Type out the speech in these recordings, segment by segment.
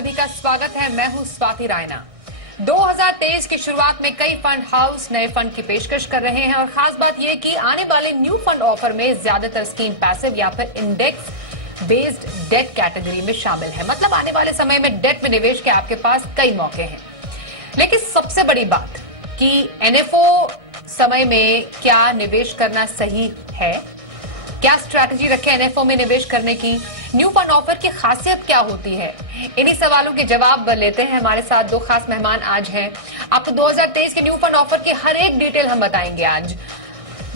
सभी का स्वागत है। मैं हूं स्वाति रायना। 2023 की शुरुआत में कई फंड हाउस नए फंड की पेशकश कर रहे हैं और खास बात यह कि आने वाले न्यू फंड ऑफर में ज्यादातर स्कीम पैसिव या फिर इंडेक्स बेस्ड डेट कैटेगरी में शामिल है। मतलब आने वाले समय में डेट में निवेश के आपके पास कई मौके हैं। लेकिन सबसे बड़ी बात कि एनएफओ समय में क्या निवेश करना सही है, क्या स्ट्रैटेजी रखें एनएफओ में निवेश करने की, न्यू फंड ऑफर की खासियत क्या होती है, इन्हीं सवालों के जवाब लेते हैं। हमारे साथ दो खास मेहमान आज हैं। आपको 2023 के न्यू फंड ऑफर की हर एक डिटेल हम बताएंगे आज।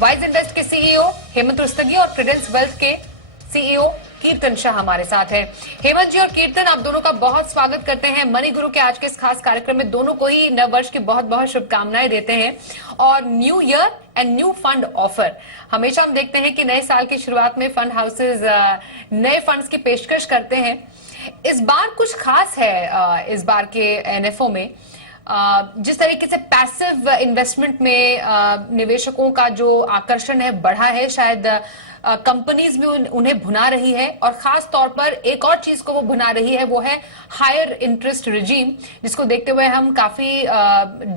वाइज इन्वेस्ट के सीईओ हेमंत रुस्तगी और प्रूडेंस वेल्थ के सीईओ कीर्तन शाह हमारे साथ हैं। हेमंत जी और कीर्तन, आप दोनों का बहुत स्वागत करते हैं मनी गुरु के आज के इस खास कार्यक्रम में। दोनों को ही नव वर्ष की बहुत बहुत शुभकामनाएं देते हैं। और new year and new fund offer, हमेशा हम देखते हैं कि नए साल की शुरुआत में फंड हाउसेज नए फंड्स की पेशकश करते हैं। इस बार कुछ खास है इस बार के एनएफओ में। जिस तरीके से पैसिव इन्वेस्टमेंट में निवेशकों का जो आकर्षण है बढ़ा है, शायद कंपनीज भी उन्हें भुना रही है। और खास तौर पर एक और चीज को वो भुना रही है, वो है हायर इंटरेस्ट रिजीम, जिसको देखते हुए हम काफी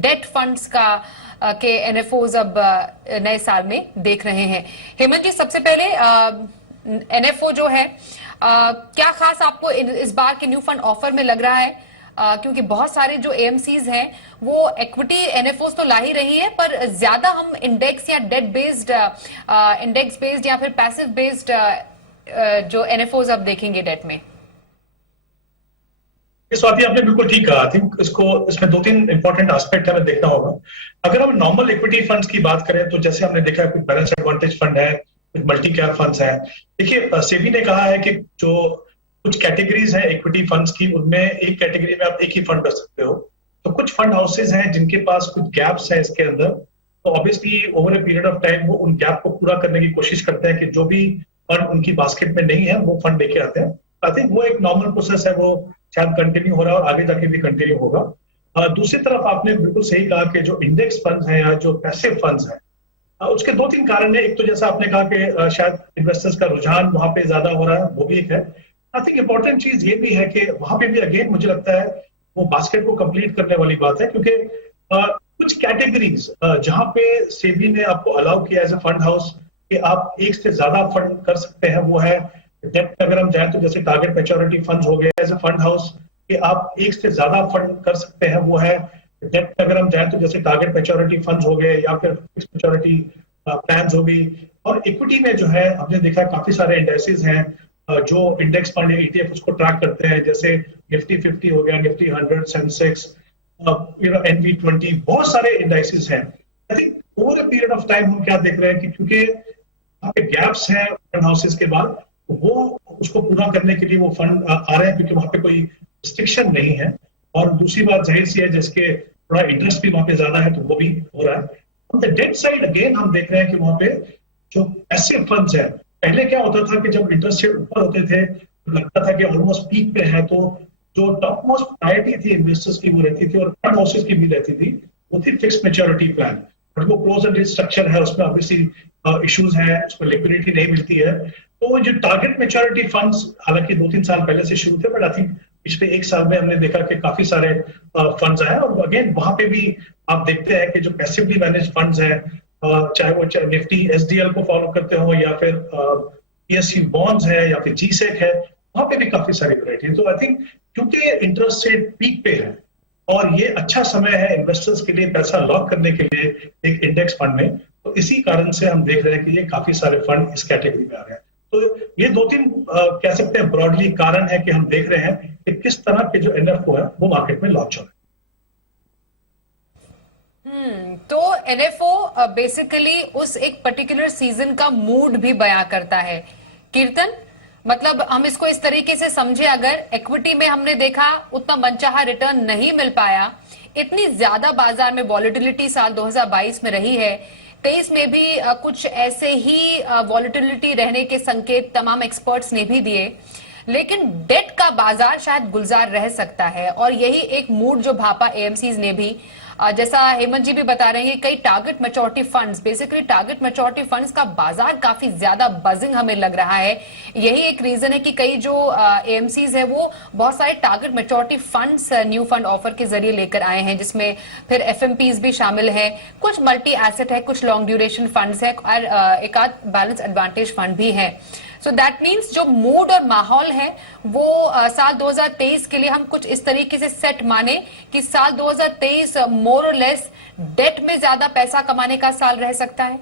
डेट फंड्स का के एनएफओज अब नए साल में देख रहे हैं। हेमंत जी, सबसे पहले एनएफओ जो है क्या खास आपको इस बार के न्यू फंड ऑफर में लग रहा है? क्योंकि बहुत सारे जो एएमसीज हैं वो इक्विटी एनएफओस तो ला ही रही है, पर ज्यादा हम इंडेक्स या डेट बेस्ड इंडेक्स बेस्ड या फिर पैसिव बेस्ड जो एनएफओस अब देखेंगे डेट में। स्वाति, आपने बिल्कुल ठीक कहा। आई थिंक इसमें दो तीन इंपॉर्टेंट एस्पेक्ट हमें देखना होगा। अगर हम नॉर्मल इक्विटी फंड्स की बात करें तो जैसे हमने देखा कुछ बैलेंस एडवांटेज फंड है, कुछ मल्टी कैप फंड्स हैं। देखिए, सेबी ने कहा है कि जो कुछ कैटेगरीज हैं इक्विटी फंड्स की, उनमें एक कैटेगरी में आप एक ही फंड कर सकते हो। तो कुछ फंड हाउसेज हैं जिनके पास कुछ गैप्स हैं इसके अंदर, तो obviously over a period of time वो उन गैप को पूरा करने की कोशिश करते हैं कि जो भी फंड उनकी बास्केट में नहीं है वो फंड लेके आते हैं। आई थिंक वो एक नॉर्मल प्रोसेस है, वो शायद कंटिन्यू हो रहा है और आगे जाके भी कंटिन्यू होगा। दूसरी तरफ आपने बिल्कुल सही कहा कि जो इंडेक्स फंड्स हैं या जो पैसिव फंड्स हैं, उसके दो तीन कारण है। एक तो जैसा आपने कहा कि शायद इन्वेस्टर्स का रुझान वहां पे ज्यादा हो रहा है, वो भी एक है। आई थिंक इंपॉर्टेंट चीज ये भी है कि वहां पे भी अगेन मुझे लगता है वो बास्केट को कंप्लीट करने वाली बात है, क्योंकि कुछ कैटेगरीज जहां पे सेबी ने आपको अलाउ किया एज ए फंड हाउस कि आप एक से ज्यादा फंड कर सकते हैं, वो है डेट। अगर हम जाए तो जैसे टारगेट मैच्योरिटी फंड्स हो गए एज ए फंड हाउस कि आप एक से ज्यादा फंड कर सकते हैं, वो है डेट। अगर हम जाए तो जैसे टारगेट मैच्योरिटी फंड्स हो गए या फिर फिक्स मैच्योरिटी प्लान्स हो गई। और इक्विटी में जो है हमने देखा काफी सारे इंडेक्सेस हैं जो इंडेक्स फंड या ईटीएफ उसको ट्रैक करते हैं, जैसे निफ्टी 50 हो गया, निफ्टी 100, सेंसेक्स, NV20, बहुत सारे इंडेक्सेस हैं। I think over a period of time हम क्या देख रहे हैं कि क्योंकि वहाँ पे गैप्स हैं फंड हाउसेस के बाद, वो उसको पूरा करने के लिए वो फंड आ रहे हैं, क्योंकि वहाँ पे कोई रिस्ट्रिक्शन नहीं है। और दूसरी बात जाहिर सी है, जिसके थोड़ा इंटरेस्ट भी वहाँ पे ज्यादा है, तो वो भी हो रहा है। On the debt side again हम देख रहे हैं कि वहाँ पे जो पैसिव फंड्स है, पहले क्या होता था कि जब इंटरेस्ट रेट ऊपर होते थे तो लगता था कि ऑलमोस्ट पीक पे है, तो जो टॉप मोस्ट प्रायोरिटी थी इन्वेस्टर्स की वो रहती थी और फंड हाउसेस की भी रहती थी, वो थी फिक्स मैच्योरिटी प्लान। बट वो क्लोज एंड स्ट्रक्चर है, उसमें ऑब्वियसली इश्यूज हैं, उसमें लिक्विडिटी नहीं मिलती है। तो जो टारगेट मैच्योरिटी फंड्स हालांकि 2-3 साल पहले से शुरू थे, बट आई थिंक पिछले एक साल में हमने देखा कि काफी सारे फंड्स आए। और अगेन वहां पे भी आप देखते हैं कि जो पैसिवली मैनेज फंड्स हैं, चाहे वो निफ्टी एसडीएल को फॉलो करते हो या फिर पीएसयू बॉन्ड्स है या फिर जीसेक है, वहां पे भी काफी सारी वैरायटी है। तो आई थिंक क्योंकि इंटरेस्ट रेट पीक पे है और ये अच्छा समय है इन्वेस्टर्स के लिए पैसा लॉक करने के लिए एक इंडेक्स फंड में, तो इसी कारण से हम देख रहे हैं कि ये काफी सारे फंड इस कैटेगरी में आ रहे हैं। तो ये 2-3 कह सकते हैं ब्रॉडली कारण है कि हम देख रहे हैं कि किस तरह के जो एनएफओ है वो मार्केट में लॉन्च हो रहे हैं। तो एनएफओ बेसिकली उस एक पर्टिकुलर सीजन का मूड भी बयां करता है। कीर्तन, मतलब हम इसको इस तरीके से समझे, अगर इक्विटी में हमने देखा उतना मनचाहा रिटर्न नहीं मिल पाया, इतनी ज्यादा बाजार में वॉलेटिलिटी साल 2022 में रही है, 23 में भी कुछ ऐसे ही वॉलेटिलिटी रहने के संकेत तमाम एक्सपर्ट्स ने भी दिए, लेकिन डेट का बाजार शायद गुलजार रह सकता है। और यही एक मूड जो भापा एएमसीज ने भी जैसा हेमंत जी भी बता रहे हैं कि कई target maturity funds, basically target maturity funds का बाजार काफी ज्यादा बजिंग हमें लग रहा है। यही एक रीजन है कि कई जो एएमसीज है वो बहुत सारे target maturity funds new fund offer के जरिए लेकर आए हैं, जिसमें फिर एफएमपीज भी शामिल है, कुछ मल्टी एसेट है, कुछ लॉन्ग ड्यूरेशन फंड्स है और एक आध बैलेंस एडवांटेज फंड भी है। सो दैट मीन्स जो मूड और माहौल है वो साल 2023 के लिए हम कुछ इस तरीके से सेट माने कि साल 2023 मोर और लेस डेट में ज्यादा पैसा कमाने का साल रह सकता है।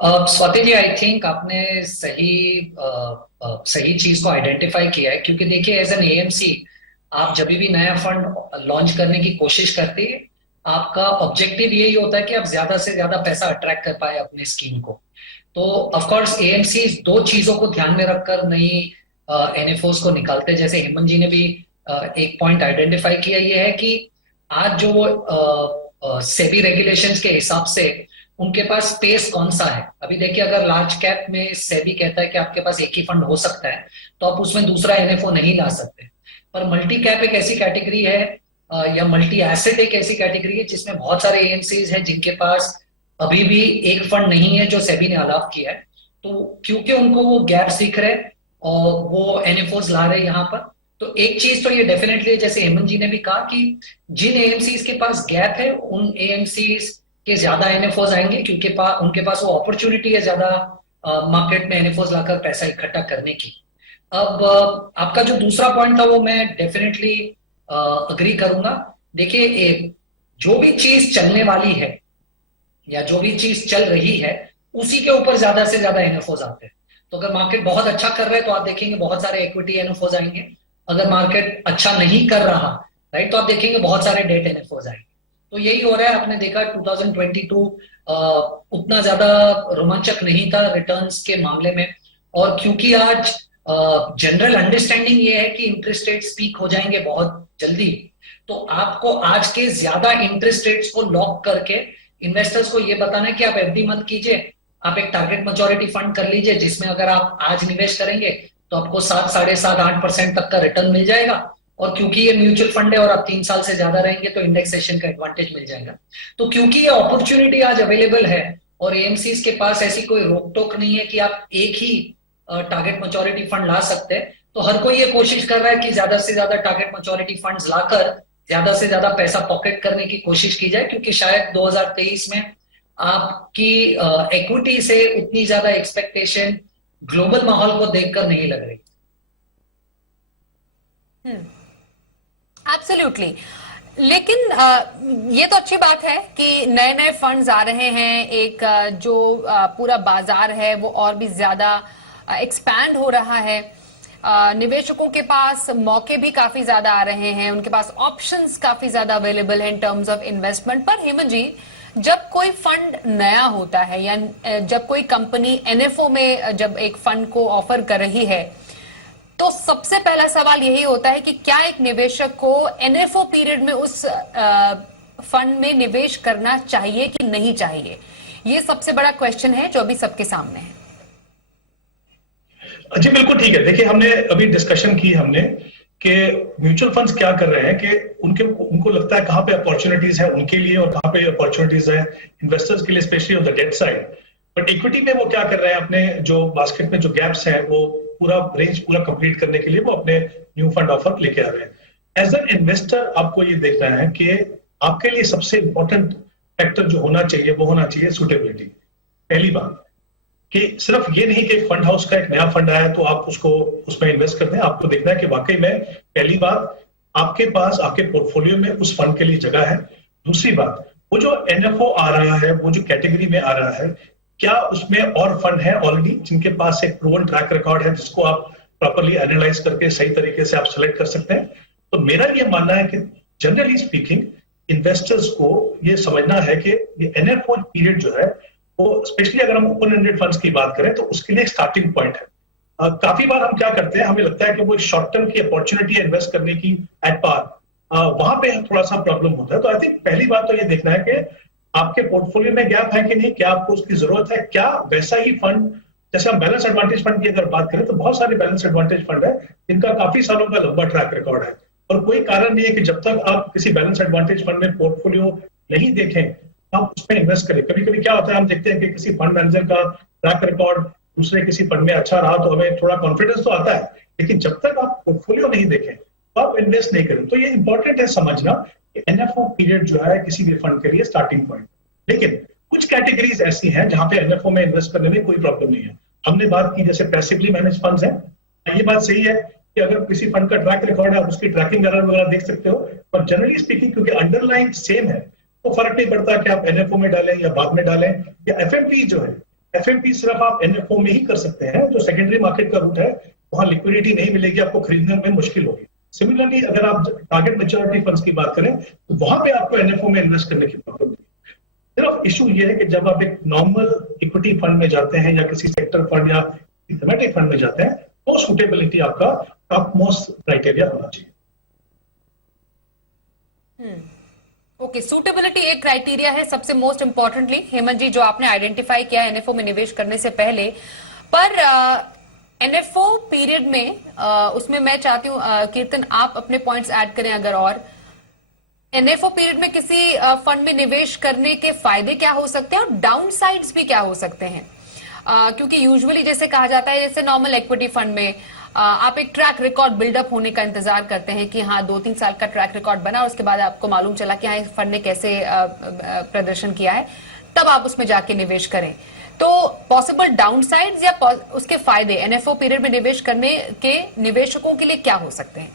स्वाति जी, आई थिंक आपने सही चीज को आइडेंटिफाई किया है, क्योंकि देखिए एज एन एएमसी आप जब भी नया फंड लॉन्च करने की कोशिश करते हैं, आपका ऑब्जेक्टिव यही होता है कि आप ज्यादा से ज्यादा पैसा अट्रैक्ट कर पाए अपनी स्कीम को। तो ऑफ कोर्स एएमसी दो चीजों को ध्यान में रखकर नई एनएफओस को निकालते हैं। जैसे हेमंत जी ने भी एक पॉइंट आइडेंटिफाई किया, ये है कि आज जो सेबी रेगुलेशंस के हिसाब से उनके पास स्पेस कौन सा है। अभी देखिए, अगर लार्ज कैप में सेबी कहता है कि आपके पास एक ही फंड हो सकता है, तो आप उसमें दूसरा एनएफओ नहीं ला सकते। पर मल्टी कैप एक ऐसी कैटेगरी है या मल्टी एसेट एक ऐसी कैटेगरी है जिसमें बहुत सारे एएमसीज हैं जिनके पास अभी भी एक फंड नहीं है जो सेबी ने अलाउ किया है। तो क्योंकि उनको वो गैप्स दिख रहे और वो एनएफओस ला रहे यहाँ पर, तो एक चीज तो ये डेफिनेटली, जैसे हेमंत जी ने भी कहा कि जिन एएमसीज के पास गैप है उन एएमसीज के ज्यादा एनएफओस आएंगे, क्योंकि उनके पास वो अपॉर्चुनिटी है ज्यादा मार्केट में एनएफओस लाकर पैसा इकट्ठा करने की। अब आपका जो दूसरा पॉइंट था वो मैं डेफिनेटली अग्री करूंगा। देखिए, जो भी चीज चलने वाली है या जो भी चीज चल रही है उसी के ऊपर ज्यादा से ज्यादा एनएफओस आते हैं। तो अगर मार्केट बहुत अच्छा कर रहा है तो आप देखेंगे बहुत सारे इक्विटी एनएफओस आएंगे। अगर मार्केट अच्छा नहीं कर रहा, राइट, तो आप देखेंगे बहुत सारे डेट एनएफओस आएंगे। तो यही हो रहा है। आपने देखा 2022 उतना ज्यादा रोमांचक नहीं था रिटर्न्स के मामले में, और क्योंकि आज जनरल अंडरस्टैंडिंग ये है कि इंटरेस्ट रेट्स पीक हो जाएंगे बहुत जल्दी, तो आपको आज के ज्यादा इंटरेस्ट रेट्स को लॉक करके इन्वेस्टर्स को ये बताना है कि आप एफडी मत कीजिए, आप एक टारगेट मैच्योरिटी फंड कर लीजिए जिसमें अगर आप आज निवेश करेंगे तो आपको 7, 7.5, 8% तक का रिटर्न मिल जाएगा। और क्योंकि ये म्यूचुअल फंड है और आप 3 साल से ज्यादा रहेंगे तो इंडेक्सेशन का एडवांटेज मिल जाएगा। तो क्योंकि ये अपॉर्चुनिटी आज अवेलेबल है और एएमसीज के पास ऐसी कोई रोक टोक नहीं है कि आप एक ही टारगेट मैच्योरिटी फंड ला सकते हैं, तो हर कोई ये कोशिश कर रहा है कि ज्यादा से ज्यादा टारगेट मैच्योरिटी फंड्स लाकर ज्यादा से ज्यादा पैसा पॉकेट करने की कोशिश की जाए, क्योंकि शायद 2023 में आपकी इक्विटी से उतनी ज्यादा एक्सपेक्टेशन ग्लोबल माहौल को देखकर नहीं लग रही। एब्सोल्युटली। लेकिन ये तो अच्छी बात है कि नए नए फंड्स आ रहे हैं, एक जो पूरा बाजार है वो और भी ज्यादा एक्सपैंड हो रहा है, निवेशकों के पास मौके भी काफी ज्यादा आ रहे हैं, उनके पास ऑप्शंस काफी ज्यादा अवेलेबल हैं इन टर्म्स ऑफ इन्वेस्टमेंट। पर हेमंत जी, जब कोई फंड नया होता है या जब कोई कंपनी एनएफओ में जब एक फंड को ऑफर कर रही है, तो सबसे पहला सवाल यही होता है कि क्या एक निवेशक को एनएफओ पीरियड में उस फंड में निवेश करना चाहिए कि नहीं चाहिए? ये सबसे बड़ा क्वेश्चन है जो अभी सबके सामने है। जी बिल्कुल ठीक है। देखिए, हमने अभी डिस्कशन की हमने कि म्यूचुअल फंड्स क्या कर रहे हैं कि उनको लगता है कहां पे अपॉर्चुनिटीज है उनके लिए और कहां पे अपॉर्चुनिटीज है इन्वेस्टर्स के लिए, specially on the debt side. But equity में वो क्या कर रहे हैं, अपने जो बास्केट में जो गैप्स हैं वो पूरा रेंज पूरा कंप्लीट करने के लिए वो अपने न्यू फंड ऑफर लेके आ रहे हैं। एज एन इन्वेस्टर आपको ये देखना है कि आपके लिए सबसे इंपॉर्टेंट फैक्टर जो होना चाहिए वो होना चाहिए सूटेबिलिटी। पहली बात कि सिर्फ ये नहीं कि फंड हाउस का एक नया फंड आया तो आप उसको उसमें इन्वेस्ट कर दें। आपको देखना है कि वाकई में पहली बात आपके पास आपके पोर्टफोलियो में उस फंड के लिए जगह है। दूसरी बात, वो जो एनएफओ आ रहा है, वो जो कैटेगरी में आ रहा है, क्या उसमें और फंड है ऑलरेडी जिनके पास एक प्रूवन ट्रैक रिकॉर्ड है जिसको आप प्रॉपर्ली एनालाइज करके सही तरीके से आप सेलेक्ट कर सकते हैं। तो मेरा ये मानना है कि जनरली स्पीकिंग इन्वेस्टर्स को ये समझना है कि ये एनएफओ पीरियड जो है वो, स्पेशली अगर हम ओपन एंडेड फंड्स की बात करें तो उसके लिए स्टार्टिंग पॉइंट है। काफी बार हम क्या करते हैं, हमें लगता है कि वो शॉर्ट टर्म की अपॉर्चुनिटी है इन्वेस्ट करने की एट पार, वहां पे थोड़ा सा प्रॉब्लम होता है। तो आई थिंक पहली बात तो ये देखना है कि आपके पोर्टफोलियो में गैप है कि नहीं, क्या आपको उसकी जरूरत है, क्या वैसा ही फंड, जैसे हम बैलेंस एडवांटेज फंड की अगर बात करें तो बहुत सारे बैलेंस एडवांटेज फंड है जिनका काफी सालों का लंबा ट्रैक रिकॉर्ड है। और कोई कारण नहीं है कि जब तक आप किसी बैलेंस एडवांटेज फंड में पोर्टफोलियो नहीं देखें आप उसमें इन्वेस्ट करें। कभी कभी क्या होता है, हम देखते हैं कि किसी फंड मैनेजर का ट्रैक रिकॉर्ड दूसरे किसी फंड में अच्छा रहा तो हमें थोड़ा कॉन्फिडेंस तो आता है, लेकिन जब तक आप पोर्टफोलियो नहीं देखें तो आप इन्वेस्ट नहीं करें। तो ये इंपॉर्टेंट है समझना कि एनएफओ पीरियड जो है किसी भी फंड के लिए स्टार्टिंग पॉइंट। लेकिन कुछ कैटेगरीज ऐसी हैं जहां पे एनएफओ में इन्वेस्ट करने में कोई प्रॉब्लम नहीं है। हमने बात की जैसे पैसिवली मैनेज फंड्स हैं, ये बात सही है कि अगर किसी फंड का ट्रैक रिकॉर्ड है आप उसकी ट्रैकिंग एरर वगैरह देख सकते हो, पर जनरली स्पीकिंग क्योंकि अंडरलाइन सेम है तो फर्क नहीं पड़ता कि आप एनएफओ में डालें या बाद में डालें। या एफएमपी जो है, एफएमपी सिर्फ आप एनएफओ में ही कर सकते हैं, जो सेकेंडरी मार्केट का रूट है वहां लिक्विडिटी नहीं मिलेगी, आपको खरीदने में मुश्किल होगी। सिमिलरली अगर आप टारगेट मैच्योरिटी फंड्स की बात करें तो वहां पे आपको एनएफओ में इन्वेस्ट करने की प्रॉब्लम नहीं। सिर्फ इशू ये है कि जब आप एक नॉर्मल इक्विटी फंड में जाते हैं या किसी सेक्टर फंड या थीमेटिक फंड में जाते हैं तो सूटेबिलिटी आपका टॉप मोस्ट क्राइटेरिया होना चाहिए। ओके, सूटेबिलिटी एक क्राइटेरिया है सबसे मोस्ट इंपॉर्टेंटली हेमंत जी जो आपने आइडेंटिफाई किया एनएफओ में निवेश करने से पहले। पर एनएफओ पीरियड में उसमें मैं चाहती हूँ कीर्तन आप अपने पॉइंट्स ऐड करें अगर, और एनएफओ पीरियड में किसी फंड में निवेश करने के फायदे क्या हो सकते हैं और डाउन साइड्स भी क्या हो सकते हैं। क्योंकि यूजुअली जैसे कहा जाता है जैसे नॉर्मल इक्विटी फंड में आप एक ट्रैक रिकॉर्ड बिल्डअप होने का इंतजार करते हैं कि हाँ 2-3 साल का ट्रैक रिकॉर्ड बना और उसके बाद आपको मालूम चला कि हाँ इस फंड ने कैसे प्रदर्शन किया है, तब आप उसमें जाके निवेश करें। तो पॉसिबल डाउन साइड्स या उसके फायदे एनएफओ पीरियड में निवेश करने के निवेशकों के लिए क्या हो सकते हैं?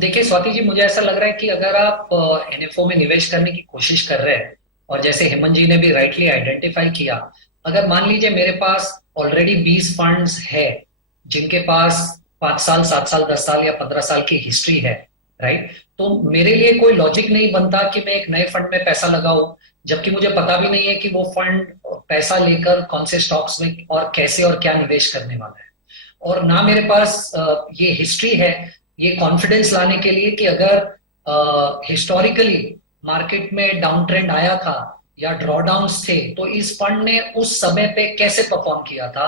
देखिए स्वाति जी, मुझे ऐसा लग रहा है कि अगर आप एनएफओ में निवेश करने की कोशिश कर रहे हैं और जैसे हेमंत जी ने भी राइटली आइडेंटिफाई किया, अगर मान लीजिए मेरे पास ऑलरेडी 20 फंड्स है जिनके पास 5 साल 7 साल 10 साल या 15 साल की हिस्ट्री है, राइट, तो मेरे लिए कोई लॉजिक नहीं बनता कि मैं एक नए फंड में पैसा लगाऊं जबकि मुझे पता भी नहीं है कि वो फंड पैसा लेकर कौन से स्टॉक्स में और कैसे और क्या निवेश करने वाला है। और ना मेरे पास ये हिस्ट्री है ये कॉन्फिडेंस लाने के लिए कि अगर हिस्टोरिकली मार्केट में डाउन ट्रेंड आया था या ड्रॉडाउन्स थे तो इस फंड ने उस समय पे कैसे परफॉर्म किया था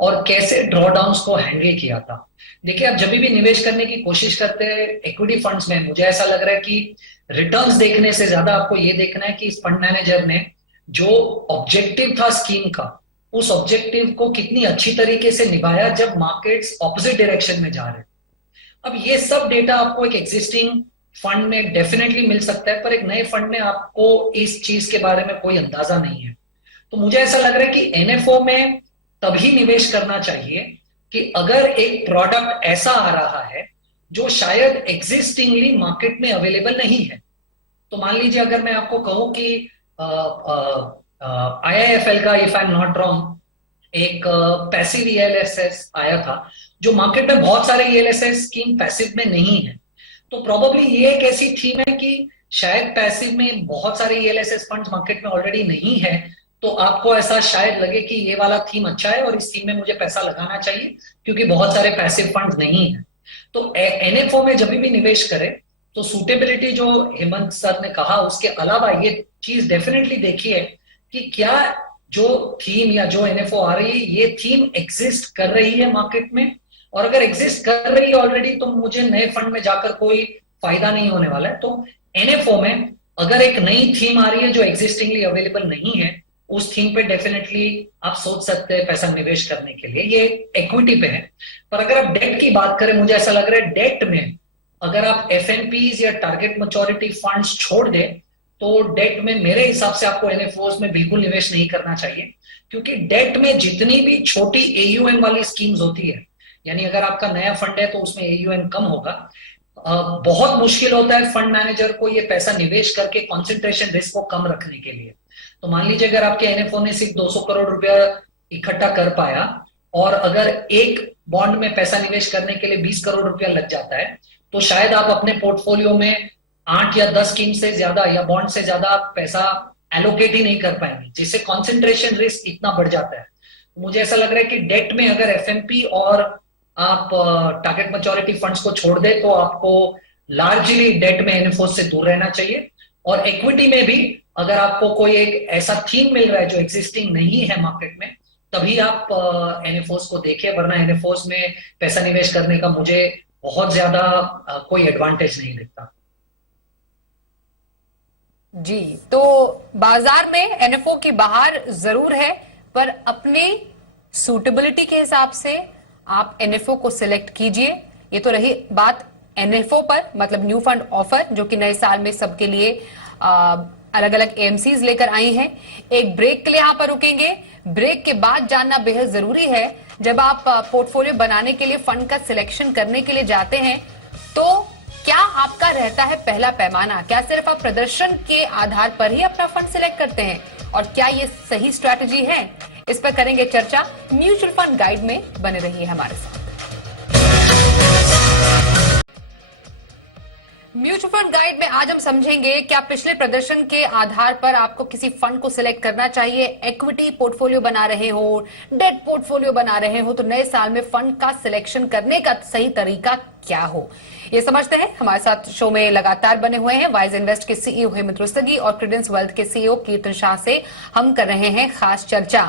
और कैसे ड्रॉडाउन्स को हैंडल किया था। देखिए, आप जब भी निवेश करने की कोशिश करते हैं इक्विटी फंड्स में, मुझे ऐसा लग रहा है कि रिटर्न्स देखने से ज्यादा आपको ये देखना है कि इस फंड मैनेजर ने जो ऑब्जेक्टिव था स्कीम का, उस ऑब्जेक्टिव को कितनी अच्छी तरीके से निभाया जब मार्केट्स ऑपोजिट डायरेक्शन में जा रहे हैं। अब ये सब डेटा आपको एक एग्जिस्टिंग फंड में डेफिनेटली मिल सकता है, पर एक नए फंड में आपको इस चीज के बारे में कोई अंदाजा नहीं है। तो मुझे ऐसा लग रहा है कि एनएफओ में तभी निवेश करना चाहिए कि अगर एक प्रोडक्ट ऐसा आ रहा है जो शायद एग्जिस्टिंगली मार्केट में अवेलेबल नहीं है। तो मान लीजिए अगर मैं आपको कहूं कि IIFL का, if I am not wrong, एक पैसिव ELSS आया था जो मार्केट में बहुत सारे ELSS स्कीम पैसिव में नहीं है, तो प्रोबेबली ये एक ऐसी थीम है कि शायद पैसिव में बहुत सारे ELSS फंड्स मार्केट में ऑलरेडी नहीं है, तो आपको ऐसा शायद लगे कि ये वाला थीम अच्छा है और इस थीम में मुझे पैसा लगाना चाहिए क्योंकि बहुत सारे पैसिव फंड्स नहीं है। तो एनएफओ में जब भी निवेश करें तो सूटेबिलिटी जो हेमंत सर ने कहा उसके अलावा ये चीज डेफिनेटली देखिए कि क्या जो थीम या जो एनएफओ आ रही है ये थीम एग्जिस्ट कर रही है मार्केट में, और अगर एग्जिस्ट कर रही है ऑलरेडी तो मुझे नए फंड में जाकर कोई फायदा नहीं होने वाला है। तो एनएफओ में अगर एक नई थीम आ रही है जो एग्जिस्टिंगली अवेलेबल नहीं है, उस थीम पे डेफिनेटली आप सोच सकते हैं पैसा निवेश करने के लिए। ये इक्विटी पे है। पर अगर आप डेट की बात करें, मुझे ऐसा लग रहा है डेट में अगर आप एफएनपीज या टारगेट मैच्योरिटी फंड्स छोड़ दें तो डेट में मेरे हिसाब से आपको एनएफओस में बिल्कुल निवेश नहीं करना चाहिए, क्योंकि डेट में जितनी भी छोटी एयूएम वाली स्कीम्स होती है, यानी अगर आपका नया फंड है तो उसमें एयूएम कम होगा, बहुत मुश्किल होता है फंड मैनेजर को ये पैसा निवेश करके कॉन्सेंट्रेशन रिस्क को कम रखने के लिए। तो मान लीजिए अगर आपके एनएफओ ने सिर्फ 200 करोड़ रुपया इकट्ठा कर पाया और अगर एक बॉन्ड में पैसा निवेश करने के लिए 20 करोड़ रुपया लग जाता है, तो शायद आप अपने पोर्टफोलियो में 8 या 10 स्कीम से ज्यादा या बॉन्ड से ज्यादा आप पैसा एलोकेट ही नहीं कर पाएंगे, जिससे कॉन्सेंट्रेशन रिस्क इतना बढ़ जाता है। मुझे ऐसा लग रहा है कि डेट में अगर एफएमपी और आप टारगेट मैच्योरिटी फंड्स को छोड़ दे तो आपको लार्जली डेट में एनएफओ से दूर रहना चाहिए। और इक्विटी में भी अगर आपको कोई एक ऐसा थीम मिल रहा है जो एग्जिस्टिंग नहीं है मार्केट में, तभी आप एनएफओस को देखिए, वरना एनएफओस में पैसा निवेश करने का मुझे बहुत ज्यादा कोई एडवांटेज नहीं दिखता। जी, तो बाजार में एनएफओ की बहार जरूर है, पर अपने सूटेबिलिटी के हिसाब से आप एनएफओ को सिलेक्ट कीजिए। ये तो रही बात एनएफओ पर, मतलब न्यू फंड ऑफर, जो कि नए साल में सबके लिए अलग अलग एएमसीज लेकर आई हैं। एक ब्रेक के लिए यहां पर रुकेंगे। ब्रेक के बाद जानना बेहद जरूरी है, जब आप पोर्टफोलियो बनाने के लिए फंड का सिलेक्शन करने के लिए जाते हैं, तो क्या आपका रहता है पहला पैमाना? क्या सिर्फ आप प्रदर्शन के आधार पर ही अपना फंड सिलेक्ट करते हैं, और क्या ये सही स्ट्रैटेजी है? इस पर करेंगे चर्चा। म्यूचुअल फंड गाइड में बने रहिए हमारे साथ। म्यूचुअल फंड गाइड में आज हम समझेंगे क्या पिछले प्रदर्शन के आधार पर आपको किसी फंड को सिलेक्ट करना चाहिए। इक्विटी पोर्टफोलियो बना रहे हो, डेट पोर्टफोलियो बना रहे हो, तो नए साल में फंड का सिलेक्शन करने का सही तरीका क्या हो, ये समझते हैं। हमारे साथ शो में लगातार बने हुए हैं वाइज इन्वेस्ट के सीईओ हेमंत रुस्तगी और क्रेडेंस वेल्थ के सीईओ कीर्तन शाह से हम कर रहे हैं खास चर्चा।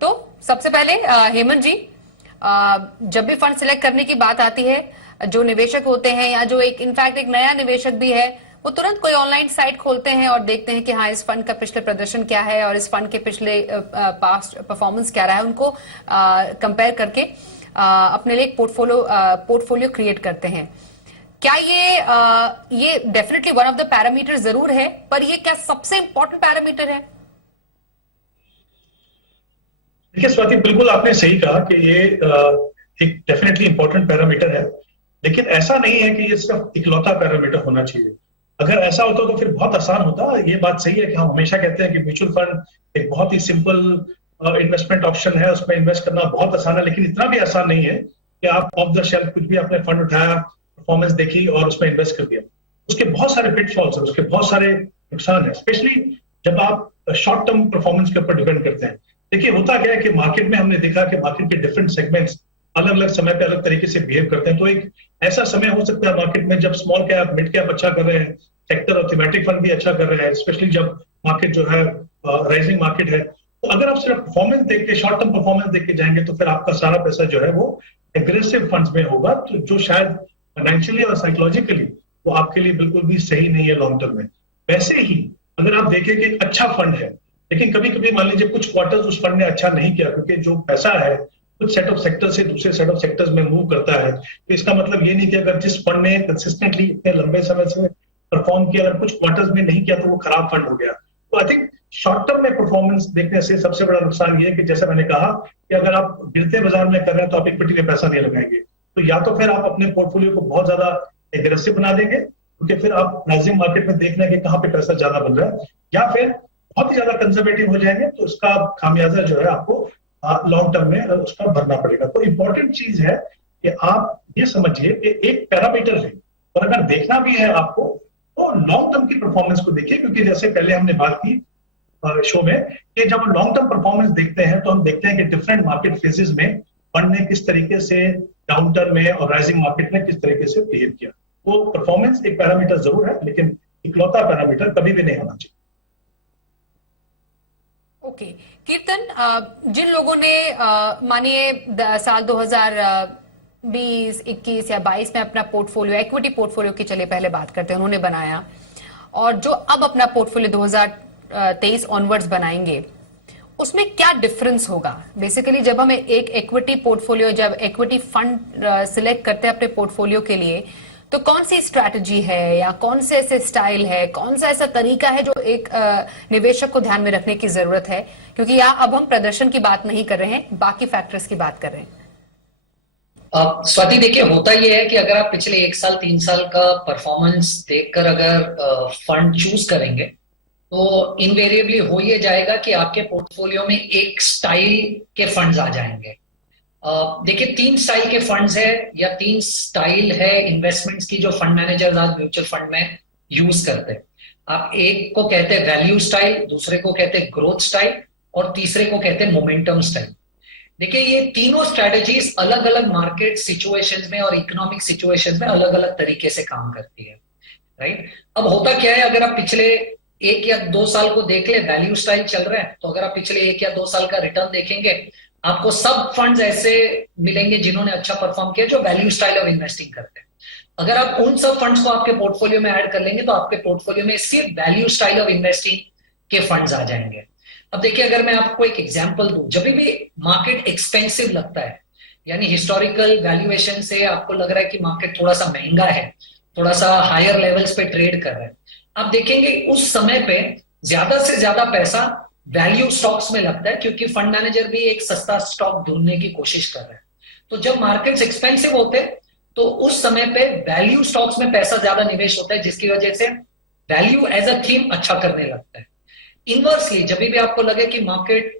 तो सबसे पहले हेमंत जी, जब भी फंड सिलेक्ट करने की बात आती है, जो निवेशक होते हैं या जो इनफैक्ट एक नया निवेशक भी है, वो तुरंत कोई ऑनलाइन साइट खोलते हैं और देखते हैं कि हाँ, इस फंड का पिछले प्रदर्शन क्या है और इस फंड के पिछले पास्ट परफॉर्मेंस क्या रहा है, उनको कंपेयर करके अपने लिए एक पोर्टफोलियो क्रिएट करते हैं। क्या ये definitely one of the parameter जरूर है, पर ये क्या सबसे इंपॉर्टेंट पैरामीटर है? देखिए स्वाति, बिल्कुल आपने सही कहा कि ये एक डेफिनेटली इंपॉर्टेंट पैरामीटर है, लेकिन ऐसा नहीं है कि ये सिर्फ इकलौता पैरामीटर होना चाहिए। अगर ऐसा होता तो फिर बहुत आसान होता। ये बात सही है कि हम हमेशा कहते हैं कि म्यूचुअल फंड एक बहुत ही सिंपल इन्वेस्टमेंट ऑप्शन है, उसमें इन्वेस्ट करना बहुत आसान है, लेकिन इतना भी आसान नहीं है कि आप ऑफ द शेल्फ कुछ भी अपने फंड उठाया, परफॉर्मेंस देखी और उसमें इन्वेस्ट कर दिया। उसके बहुत सारे पिटफॉल्स हैं, उसके बहुत सारे नुकसान है, स्पेशली जब आप शॉर्ट टर्म परफॉर्मेंस के ऊपर डिपेंड करते हैं। देखिए होता क्या है कि मार्केट में हमने देखा कि मार्केट के डिफरेंट सेगमेंट्स अलग अलग समय पे अलग तरीके से बिहेव करते हैं। तो एक ऐसा समय हो सकता है मार्केट में जब स्मॉल कैप, मिड कैप अच्छा कर रहे हैं, सेक्टर और थीमेटिक फंड भी अच्छा कर रहे हैं, स्पेशली जब मार्केट जो है राइजिंग मार्केट है। तो अगर आप सिर्फ परफॉर्मेंस देख के, शॉर्ट टर्म परफॉर्मेंस देख के जाएंगे, तो फिर आपका सारा पैसा जो है वो एग्रेसिव फंड्स में होगा, तो जो शायद फाइनेंशियली और साइकोलॉजिकली वो आपके लिए बिल्कुल भी सही नहीं है लॉन्ग टर्म में। वैसे ही अगर आप देखें कि अच्छा फंड है, लेकिन कभी कभी मान लीजिए कुछ क्वार्टर्स उस फंड ने अच्छा नहीं किया, क्योंकि जो पैसा है कुछ सेट ऑफ सेक्टर से दूसरे सेट ऑफ सेक्टर्स में मूव करता है, तो इसका मतलब ये नहीं कि अगर जिस फंड ने कंसिस्टेंटली इतने लंबे समय से परफॉर्म किया, अगर कुछ क्वार्टर्स में नहीं किया तो वो खराब फंड हो गया। तो आई थिंक शॉर्ट टर्म में परफॉर्मेंस देखने से सबसे बड़ा नुकसान ये है कि जैसे मैंने कहा कि अगर आप गिरते बाजार में कर रहे हैं तो आप इक्विटी में पैसा नहीं लगाएंगे, तो या तो फिर आप अपने पोर्टफोलियो को बहुत ज्यादा एग्रेसिव बना देंगे, क्योंकि फिर आप राइजिंग मार्केट में देख लेंगे कहाँ पे पैसा ज्यादा बन रहा है, या फिर बहुत ही ज्यादा कंजर्वेटिव हो जाएंगे, तो उसका खामियाजा जो है आपको लॉन्ग टर्म में उसका भरना पड़ेगा। तो इंपॉर्टेंट चीज है कि आप ये समझिए कि एक पैरामीटर है, और अगर देखना भी है आपको तो लॉन्ग टर्म की परफॉर्मेंस को देखिए, क्योंकि जैसे पहले हमने बात की शो में कि जब हम लॉन्ग टर्म परफॉर्मेंस देखते हैं तो हम देखते हैं कि डिफरेंट मार्केट फेजेस में फंड ने किस तरीके से डाउन टर्म में और राइजिंग मार्केट में किस तरीके से बिहेव किया। तो परफॉर्मेंस एक पैरामीटर जरूर है, लेकिन इकलौता पैरामीटर कभी भी नहीं होना चाहिए। ओके कीर्तन, जिन लोगों ने मानिए साल 2020, 21 या 22 में अपना पोर्टफोलियो, इक्विटी पोर्टफोलियो की चलिए पहले बात करते हैं, उन्होंने बनाया, और जो अब अपना पोर्टफोलियो 2023 ऑनवर्ड्स बनाएंगे, उसमें क्या डिफरेंस होगा? बेसिकली जब हम एक इक्विटी पोर्टफोलियो, जब इक्विटी फंड सिलेक्ट करते हैं अपने पोर्टफोलियो के लिए, तो कौन सी स्ट्रैटेजी है या कौन से ऐसे स्टाइल है, कौन सा ऐसा तरीका है जो एक निवेशक को ध्यान में रखने की जरूरत है? क्योंकि यहाँ अब हम प्रदर्शन की बात नहीं कर रहे हैं, बाकी फैक्टर्स की बात कर रहे हैं। स्वाति देखिए, होता यह है कि अगर आप पिछले 1 साल 3 साल का परफॉर्मेंस देखकर अगर फंड चूज करेंगे, तो इनवेरिएबली हो ये जाएगा कि आपके पोर्टफोलियो में एक स्टाइल के फंड्स आ जाएंगे। देखिए 3 स्टाइल के फंड्स है या 3 स्टाइल है इन्वेस्टमेंट्स की जो फंड मैनेजर्स आज म्यूचुअल फंड में यूज करते हैं। आप एक को कहते हैं वैल्यू स्टाइल, दूसरे को कहते हैं ग्रोथ स्टाइल, और तीसरे को कहते हैं मोमेंटम स्टाइल। देखिए ये तीनों स्ट्रेटजीज अलग अलग मार्केट सिचुएशंस में और इकोनॉमिक सिचुएशंस में अलग अलग तरीके से काम करती है, राइट। अब होता क्या है, अगर आप पिछले 1 या 2 साल को देख ले, वैल्यू स्टाइल चल रहा है, तो अगर आप पिछले 1 या 2 साल का रिटर्न देखेंगे, आपको सब फंड्स ऐसे मिलेंगे जिन्होंने अच्छा परफॉर्म किया जो वैल्यू स्टाइल ऑफ इन्वेस्टिंग करते हैं। अगर आप उन सब फंड्स को आपके पोर्टफोलियो में ऐड कर लेंगे तो आपके पोर्टफोलियो में सिर्फ वैल्यू स्टाइल ऑफ इन्वेस्टिंग के फंड्स आ जाएंगे। अब देखिए, अगर मैं आपको एक एग्जांपल दूं, जब भी मार्केट एक्सपेंसिव लगता है, यानी हिस्टोरिकल वैल्यूएशन से आपको लग रहा है कि मार्केट थोड़ा सा महंगा है, थोड़ा सा हायर लेवल्स पे ट्रेड कर रहा है, आप देखेंगे उस समय पे ज्यादा से ज्यादा पैसा वैल्यू स्टॉक्स में लगता है, क्योंकि फंड मैनेजर भी एक सस्ता स्टॉक ढूंढने की कोशिश कर रहे हैं। तो जब मार्केट्स एक्सपेंसिव होते हैं तो उस समय पे वैल्यू स्टॉक्स में पैसा ज्यादा निवेश होता है, जिसकी वजह से वैल्यू एज अ थीम अच्छा करने लगता है। इनवर्सली, जब भी आपको लगे कि मार्केट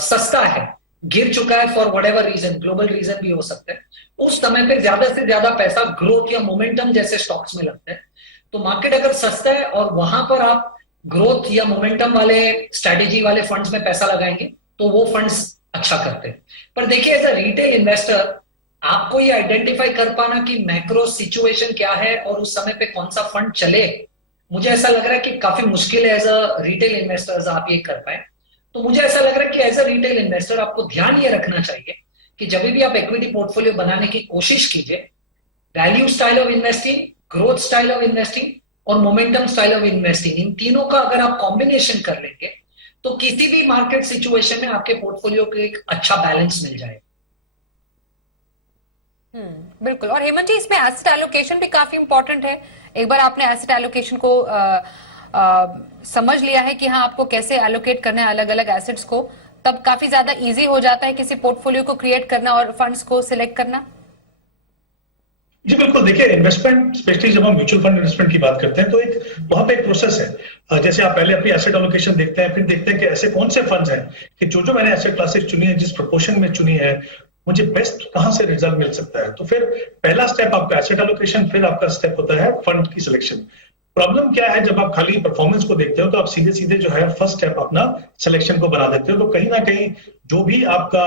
सस्ता है, गिर चुका है for whatever reason, global reason भी हो सकता है, उस समय पे ज्यादा से ज्यादा पैसा ग्रोथ या मोमेंटम जैसे स्टॉक्स में लगता है। तो मार्केट अगर सस्ता है और वहां पर आप ग्रोथ या मोमेंटम वाले स्ट्रेटेजी वाले फंड्स में पैसा लगाएंगे तो वो फंड्स अच्छा करते हैं। पर देखिए, एज अ रिटेल इन्वेस्टर आपको ये आइडेंटिफाई कर पाना कि मैक्रो सिचुएशन क्या है और उस समय पे कौन सा फंड चले, मुझे ऐसा लग रहा है कि काफी मुश्किल है एज अ रिटेल इन्वेस्टर्स आप ये कर पाए। तो मुझे ऐसा लग रहा है कि एज अ रिटेल इन्वेस्टर आपको ध्यान ये रखना चाहिए कि जब भी आप इक्विटी पोर्टफोलियो बनाने की कोशिश कीजिए, value style of investing, growth style of investing और मोमेंटम स्टाइल ऑफ इन्वेस्टिंग, इन तीनों का अगर आप कॉम्बिनेशन कर लेंगे तो किसी भी मार्केट सिचुएशन में आपके पोर्टफोलियो को एक अच्छा बैलेंस मिल जाएगा। बिल्कुल। और हेमंत जी, इसमें एसेट एलोकेशन भी काफी इंपॉर्टेंट है। एक बार आपने एसेट एलोकेशन को समझ लिया है कि हाँ, आपको कैसे एलोकेट करना है अलग अलग एसेट्स को, तब काफी ज्यादा इजी हो जाता है किसी पोर्टफोलियो को क्रिएट करना और फंड्स को सिलेक्ट करना। जी बिल्कुल। देखिए, इन्वेस्टमेंट, स्पेशली जब हम म्यूचुअल फंड इन्वेस्टमेंट की बात करते हैं तो एक वहां पे एक प्रोसेस है। जैसे आप पहले अपनी एसेट एलोकेशन देखते हैं, फिर देखते हैं कि ऐसे कौन से फंड्स हैं कि जो मैंने एसेट क्लासेस चुनी है, जिस प्रोपोर्शन में चुनी है, मुझे बेस्ट कहां से रिजल्ट मिल सकता है। तो फिर पहला स्टेप आपका एसेट एलोकेशन, फिर आपका स्टेप होता है फंड की सिलेक्शन। प्रॉब्लम क्या है, जब आप खाली परफॉर्मेंस को देखते हो तो आप सीधे सीधे जो है फर्स्ट स्टेप अपना सिलेक्शन को बना देते हो। तो कहीं ना कहीं जो भी आपका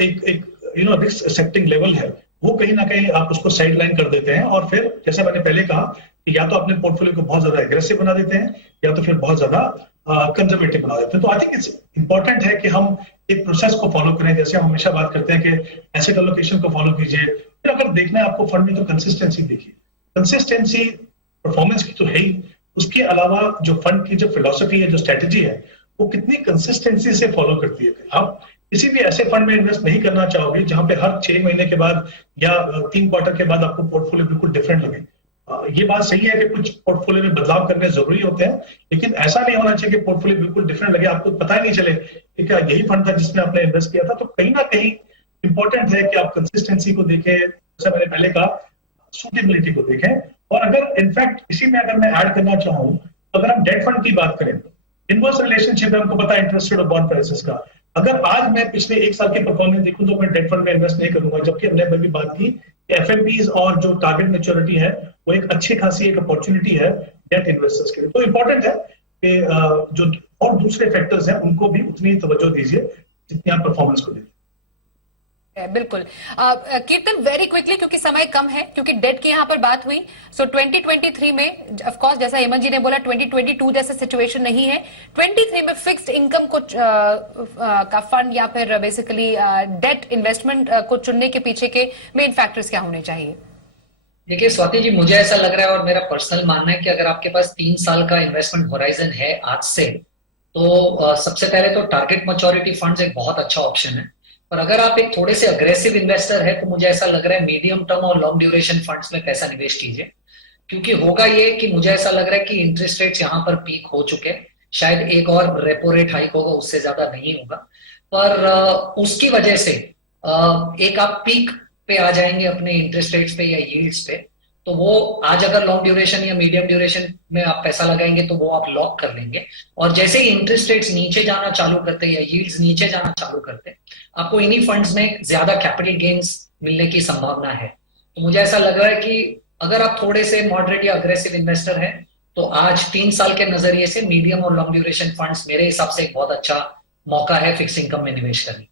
एक रिस्क एक्सेप्टिंग लेवल है, वो कहीं ना कहीं आप उसको साइड लाइन कर देते हैं। और फिर जैसे मैंने पहले कहा कि या तो अपने पोर्टफोलियो को बहुत ज्यादा एग्रेसिव बना देते हैं या तो फिर बहुत ज्यादा कंजर्वेटिव बना देते हैं। तो आई थिंक इट्स इंपॉर्टेंट है कि हम एक प्रोसेस को फॉलो करें। जैसे हम हमेशा बात करते हैं कि एसेट एलोकेशन को फॉलो कीजिए, फिर अगर देखना है आपको फंड में तो कंसिस्टेंसी देखिए। कंसिस्टेंसी परफॉर्मेंस की तो है ही, उसके अलावा जो फंड की जो फिलॉसफी है, जो स्ट्रेटेजी है, वो कितनी कंसिस्टेंसी से फॉलो करती है। आप किसी भी ऐसे फंड में इन्वेस्ट नहीं करना चाहोगे जहां पे हर 6 महीने के बाद या 3 क्वार्टर के बाद आपको पोर्टफोलियो बिल्कुल डिफरेंट लगे। ये बात सही है कि कुछ पोर्टफोलियो में बदलाव करने जरूरी होते हैं, लेकिन ऐसा नहीं होना चाहिए कि पोर्टफोलियो बिल्कुल डिफरेंट लगे, आपको पता ही नहीं चले कि क्या यही फंड था जिसमें आपने इन्वेस्ट किया था। तो कहीं ना कहीं इंपॉर्टेंट है कि आप कंसिस्टेंसी को देखें, जैसे मैंने पहले कहा, सूटेबिलिटी को देखें। और अगर इनफैक्ट इसी में अगर मैं ऐड करना चाहूँ, तो अगर हम डेट फंड की बात करें, इनवर्स रिलेशनशिप है, हमको पता है इंटरेस्ट रेट और बॉन्ड प्राइसेस का। अगर आज मैं पिछले 1 साल की परफॉर्मेंस देखूं तो मैं डेट फंड में इन्वेस्ट नहीं करूंगा, जबकि हमने अभी बात की कि एफएमपीज और जो टारगेट मैच्योरिटी है वो एक अच्छी खासी एक अपॉर्चुनिटी है डेट इन्वेस्टर्स के लिए। तो इंपॉर्टेंट है कि जो और दूसरे फैक्टर्स हैं उनको भी उतनी तवज्जो दीजिए जितनी आप परफॉर्मेंस को देते। बिल्कुल। कीर्तन, वेरी क्विकली, क्योंकि समय कम है, क्योंकि डेट की यहाँ पर बात हुई। सो 2023 में ऑफ कोर्स जैसा हेमंत जी ने बोला 2022 जैसा सिचुएशन नहीं है। 23 में फिक्स्ड इनकम को का फंड या फिर बेसिकली डेट इन्वेस्टमेंट को चुनने के पीछे के मेन फैक्टर्स क्या होने चाहिए? देखिए स्वाति जी, मुझे ऐसा लग रहा है और मेरा पर्सनल मानना है कि अगर आपके पास 3 साल का इन्वेस्टमेंट होराइजन है आज से, तो सबसे पहले तो टारगेट मैच्योरिटी फंड्स एक बहुत अच्छा ऑप्शन है। पर अगर आप एक थोड़े से अग्रेसिव इन्वेस्टर है तो मुझे ऐसा लग रहा है मीडियम टर्म और लॉन्ग ड्यूरेशन फंड्स में पैसा निवेश कीजिए। क्योंकि होगा ये कि मुझे ऐसा लग रहा है कि इंटरेस्ट रेट्स यहाँ पर पीक हो चुके हैं, शायद एक और रेपो रेट हाइक होगा, उससे ज्यादा नहीं होगा। पर उसकी वजह से एक आप पीक पे आ जाएंगे अपने इंटरेस्ट रेट्स पे या यील्ड्स पे। तो वो आज अगर लॉन्ग ड्यूरेशन या मीडियम ड्यूरेशन में आप पैसा लगाएंगे तो वो आप लॉक कर लेंगे, और जैसे ही इंटरेस्ट रेट्स नीचे जाना चालू करते हैं या यील्ड्स नीचे जाना चालू करते हैं, आपको इन्हीं फंड्स में ज्यादा कैपिटल गेन्स मिलने की संभावना है। तो मुझे ऐसा लग रहा है कि अगर आप थोड़े से मॉडरेट या अग्रेसिव इन्वेस्टर हैं तो आज 3 साल के नजरिए से मीडियम और लॉन्ग ड्यूरेशन फंड्स मेरे हिसाब से एक बहुत अच्छा मौका है फिक्स इनकम में निवेश करने।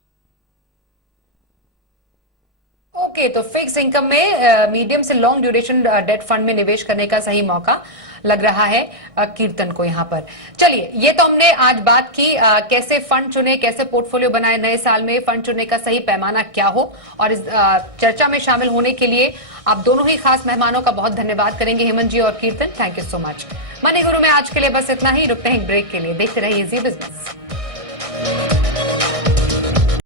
ओके, तो फिक्स इनकम में मीडियम से लॉन्ग ड्यूरेशन डेट फंड में निवेश करने का सही मौका लग रहा है कीर्तन को यहाँ पर। चलिए, ये तो हमने आज बात की कैसे फंड चुने, कैसे पोर्टफोलियो बनाए, नए साल में फंड चुनने का सही पैमाना क्या हो, और इस चर्चा में शामिल होने के लिए आप दोनों ही खास मेहमानों का बहुत धन्यवाद करेंगे, हेमंत जी और कीर्तन। Thank you so much. Money गुरु में आज के लिए बस इतना ही, रुकते हैं ब्रेक के लिए। देखते रहिए जी बिजनेस।